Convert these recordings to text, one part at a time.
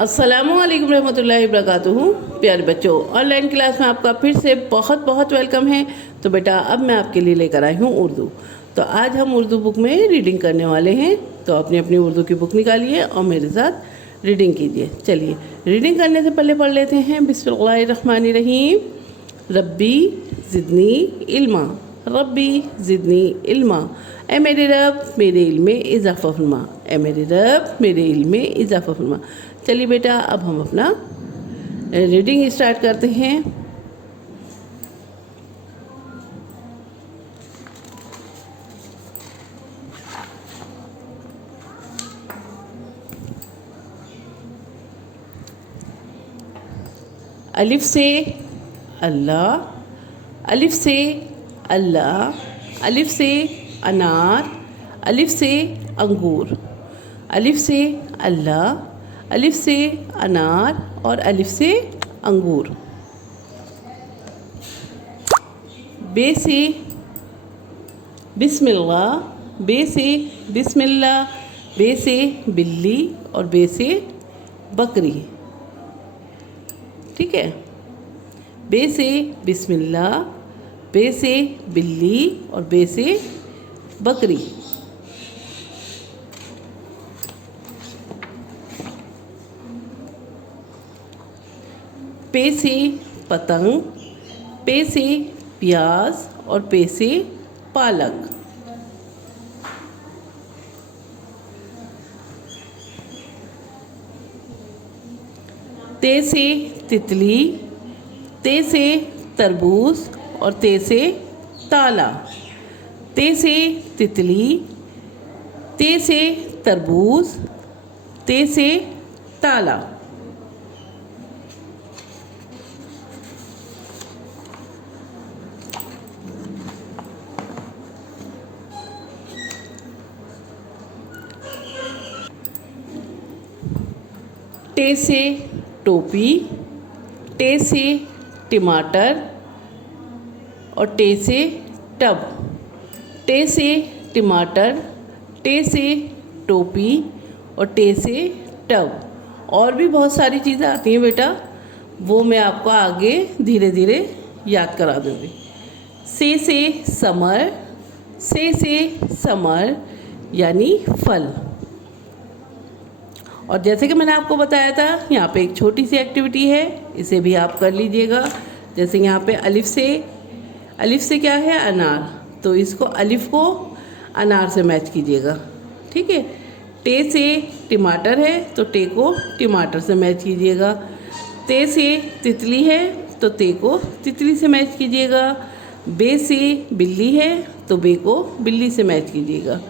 अस्सलामुअलैकुम रहमतुल्लाहि वबरकातुहू। प्यारे बच्चों, ऑनलाइन क्लास में आपका फिर से बहुत बहुत वेलकम है। तो बेटा अब मैं आपके लिए लेकर आई हूँ उर्दू। तो आज हम उर्दू बुक में रीडिंग करने वाले हैं। तो अपनी अपनी उर्दू की बुक निकालिए और मेरे साथ रीडिंग कीजिए। चलिए रीडिंग करने से पहले पढ़ लेते हैं। बिस्मिल्लाहिर्रहमानिर्रहीम। रब्बी ज़िदनी इल्मा, रब्बी ज़िदनी इल्मा। ए मेरे रब मेरे इल्म में इजाफ़ा फरमा, ए मेरे रब मेरे इल्म में इजाफ़ा फरमा। चलिए बेटा अब हम अपना रीडिंग स्टार्ट करते हैं। अलिफ से अल्लाह, अलिफ से अल्लाह, अलिफ से अनार, अलिफ से अंगूर, अलिफ से अल्लाह, अलिफ से अनार और अलिफ से अंगूर। बे से बिस्मिल्लाह, बे से बिस्मिल्लाह, बे से बिल्ली और बे से बकरी। ठीक है, बे से बिस्मिल्लाह, बे से बिल्ली और बे से बकरी। पे से पतंग, पे से प्याज और पे से पालक। ते से तितली, ते से तरबूज और ते से ताला। ते से तितली, ते से तरबूज, ते से ताला। टे से टोपी, टे से टमाटर और टे से टब। टे से टमाटर, टे से टोपी और टे से टब। और भी बहुत सारी चीज़ें आती हैं बेटा, वो मैं आपको आगे धीरे धीरे याद करा दूँगी। से समर, से समर यानी फल। और जैसे कि मैंने आपको बताया था, यहाँ पे एक छोटी सी एक्टिविटी है, इसे भी आप कर लीजिएगा। जैसे यहाँ पे अलिफ से क्या है अनार, तो इसको अलिफ को अनार से मैच कीजिएगा। ठीक है, टे से टमाटर है तो टे को टमाटर से मैच कीजिएगा। ते से तितली है तो ते को तितली से मैच कीजिएगा। बे से बिल्ली है तो बे को बिल्ली से मैच कीजिएगा।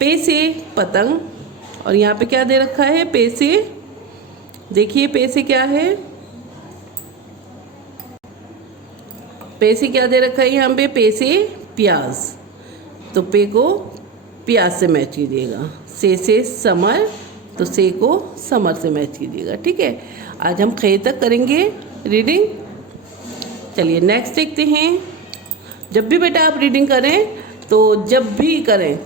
पे से पतंग, और यहाँ पे क्या दे रखा है पे से, देखिए पे से क्या है, पे से क्या दे रखा है यहाँ पे से प्याज, तो पे को प्याज से मैच कीजिएगा। से समर, तो से को समर से मैच कीजिएगा। ठीक है, आज हम खे तक करेंगे रीडिंग। चलिए नेक्स्ट देखते हैं। जब भी बेटा आप रीडिंग करें तो जब भी करें,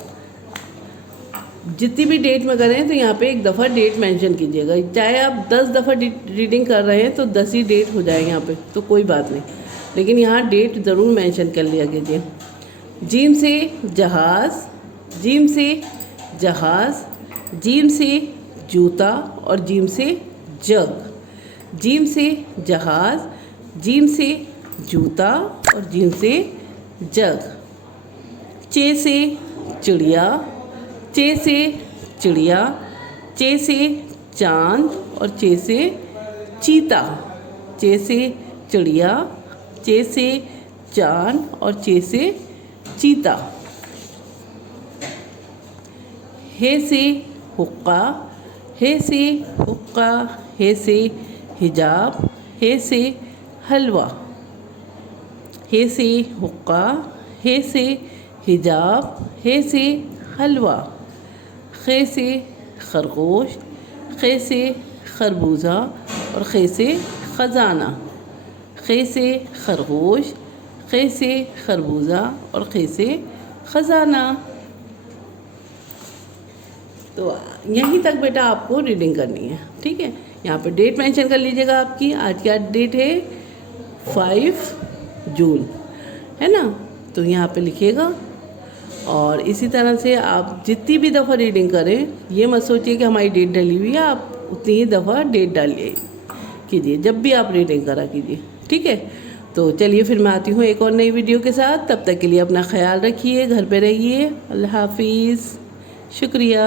जितनी भी डेट में करें तो यहाँ पे एक दफ़ा डेट मेंशन कीजिएगा। चाहे आप 10 दफ़ा रीडिंग कर रहे हैं तो 10 ही डेट हो जाए यहाँ पे, तो कोई बात नहीं, लेकिन यहाँ डेट ज़रूर मेंशन कर लिया कीजिए। जीम से जहाज़, जीम से जहाज़, जीम से जूता और जीम से जग। जीम से जहाज़, जीम से जूता और जीम से जग। चे से चिड़िया, चे से चिड़िया, चे से चांद और चे से चीता। चे से चिड़िया, चे से चांद और चे से चीता। हे से हुक्का, हे से हुक्का, हे से हिजाब, हे से हलवा। हे से हुक्का, हे से हिजाब, हे से हलवा। खे से खरगोश, खे से खरबूजा और खे से ख़ज़ाना। खे से खरगोश, खे से खरबूजा और खे से ख़ज़ाना। तो यहीं तक बेटा आपको रीडिंग करनी है, ठीक है। यहाँ पे डेट मेंशन कर लीजिएगा आपकी, आज क्या डेट है 5 जून, है ना। तो यहाँ पे लिखिएगा। और इसी तरह से आप जितनी भी दफ़ा रीडिंग करें, ये मत सोचिए कि हमारी डेट डली हुई है, आप उतनी ही दफ़ा डेट डालिए कीजिए जब भी आप रीडिंग करा कीजिए, ठीक है। तो चलिए फिर मैं आती हूँ एक और नई वीडियो के साथ। तब तक के लिए अपना ख्याल रखिए, घर पे रहिए। अल्लाह हाफिज़, शुक्रिया।